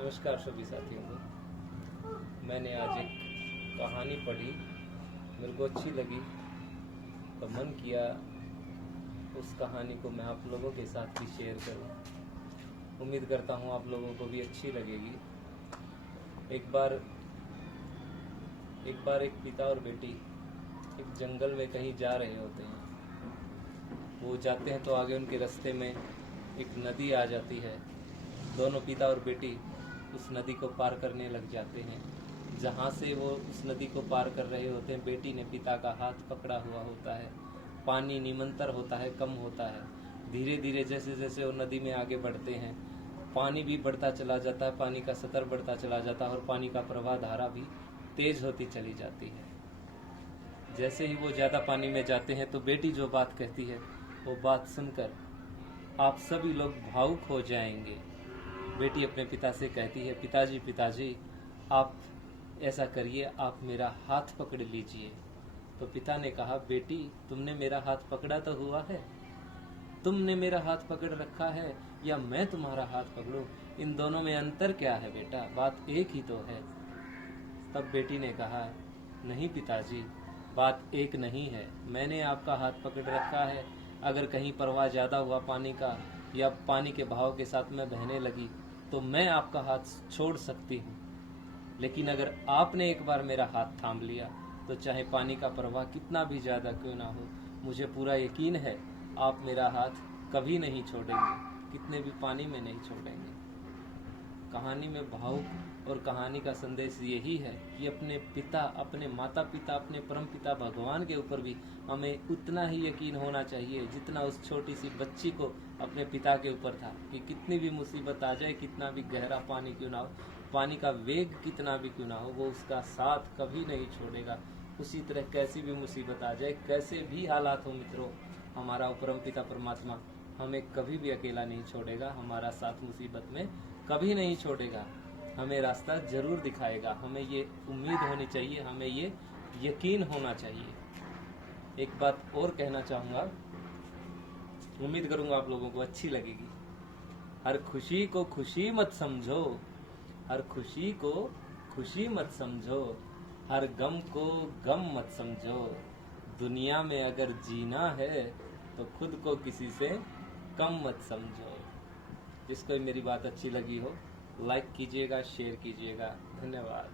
नमस्कार सभी साथियों को। मैंने आज एक कहानी पढ़ी, मेरे को अच्छी लगी तो मन किया उस कहानी को मैं आप लोगों के साथ भी शेयर करूं। उम्मीद करता हूं आप लोगों को भी अच्छी लगेगी। एक बार एक पिता और बेटी एक जंगल में कहीं जा रहे होते हैं। वो जाते हैं तो आगे उनके रास्ते में एक नदी आ जाती है। दोनों पिता और बेटी उस नदी को पार करने लग जाते हैं। जहाँ से वो उस नदी को पार कर रहे होते हैं, बेटी ने पिता का हाथ पकड़ा हुआ होता है। पानी निरंतर होता है, कम होता है। धीरे धीरे जैसे जैसे वो नदी में आगे बढ़ते हैं, पानी भी बढ़ता चला जाता है, पानी का स्तर बढ़ता चला जाता है और पानी का प्रवाह धारा भी तेज होती चली जाती है। जैसे ही वो ज़्यादा पानी में जाते हैं तो बेटी जो बात कहती है, वो बात सुनकर आप सभी लोग भावुक हो जाएंगे। बेटी अपने पिता से कहती है, पिताजी पिताजी आप ऐसा करिए, आप मेरा हाथ पकड़ लीजिए। तो पिता ने कहा, बेटी तुमने मेरा हाथ पकड़ा तो हुआ है, तुमने मेरा हाथ पकड़ रखा है या मैं तुम्हारा हाथ पकड़ूं, इन दोनों में अंतर क्या है बेटा, बात एक ही तो है। तब बेटी ने कहा, नहीं पिताजी, बात एक नहीं है, मैंने आपका हाथ पकड़ रखा है। अगर कहीं प्रवाह ज़्यादा हुआ पानी का या पानी के बहाव के साथ में बहने लगी तो मैं आपका हाथ छोड़ सकती हूँ, लेकिन अगर आपने एक बार मेरा हाथ थाम लिया तो चाहे पानी का प्रवाह कितना भी ज़्यादा क्यों ना हो, मुझे पूरा यकीन है आप मेरा हाथ कभी नहीं छोड़ेंगे, कितने भी पानी में नहीं छोड़ेंगे। कहानी में भावुक और कहानी का संदेश यही है कि अपने पिता, अपने माता पिता, अपने परम पिता भगवान के ऊपर भी हमें उतना ही यकीन होना चाहिए जितना उस छोटी सी बच्ची को अपने पिता के ऊपर था, कि कितनी भी मुसीबत आ जाए, कितना भी गहरा पानी क्यों ना हो, पानी का वेग कितना भी क्यों ना हो, वो उसका साथ कभी नहीं छोड़ेगा। उसी तरह कैसी भी मुसीबत आ जाए, कैसे भी हालात हो मित्रों, हमारा परम पिता परमात्मा हमें कभी भी अकेला नहीं छोड़ेगा, हमारा साथ मुसीबत में कभी नहीं छोड़ेगा, हमें रास्ता जरूर दिखाएगा। हमें ये उम्मीद होनी चाहिए, हमें ये यकीन होना चाहिए। एक बात और कहना चाहूँगा, उम्मीद करूँगा आप लोगों को अच्छी लगेगी। हर खुशी को खुशी मत समझो, हर खुशी को खुशी मत समझो, हर गम को गम मत समझो। दुनिया में अगर जीना है तो खुद को किसी से कम मत समझो। जिसको मेरी बात अच्छी लगी हो, लाइक कीजिएगा, शेयर कीजिएगा। धन्यवाद।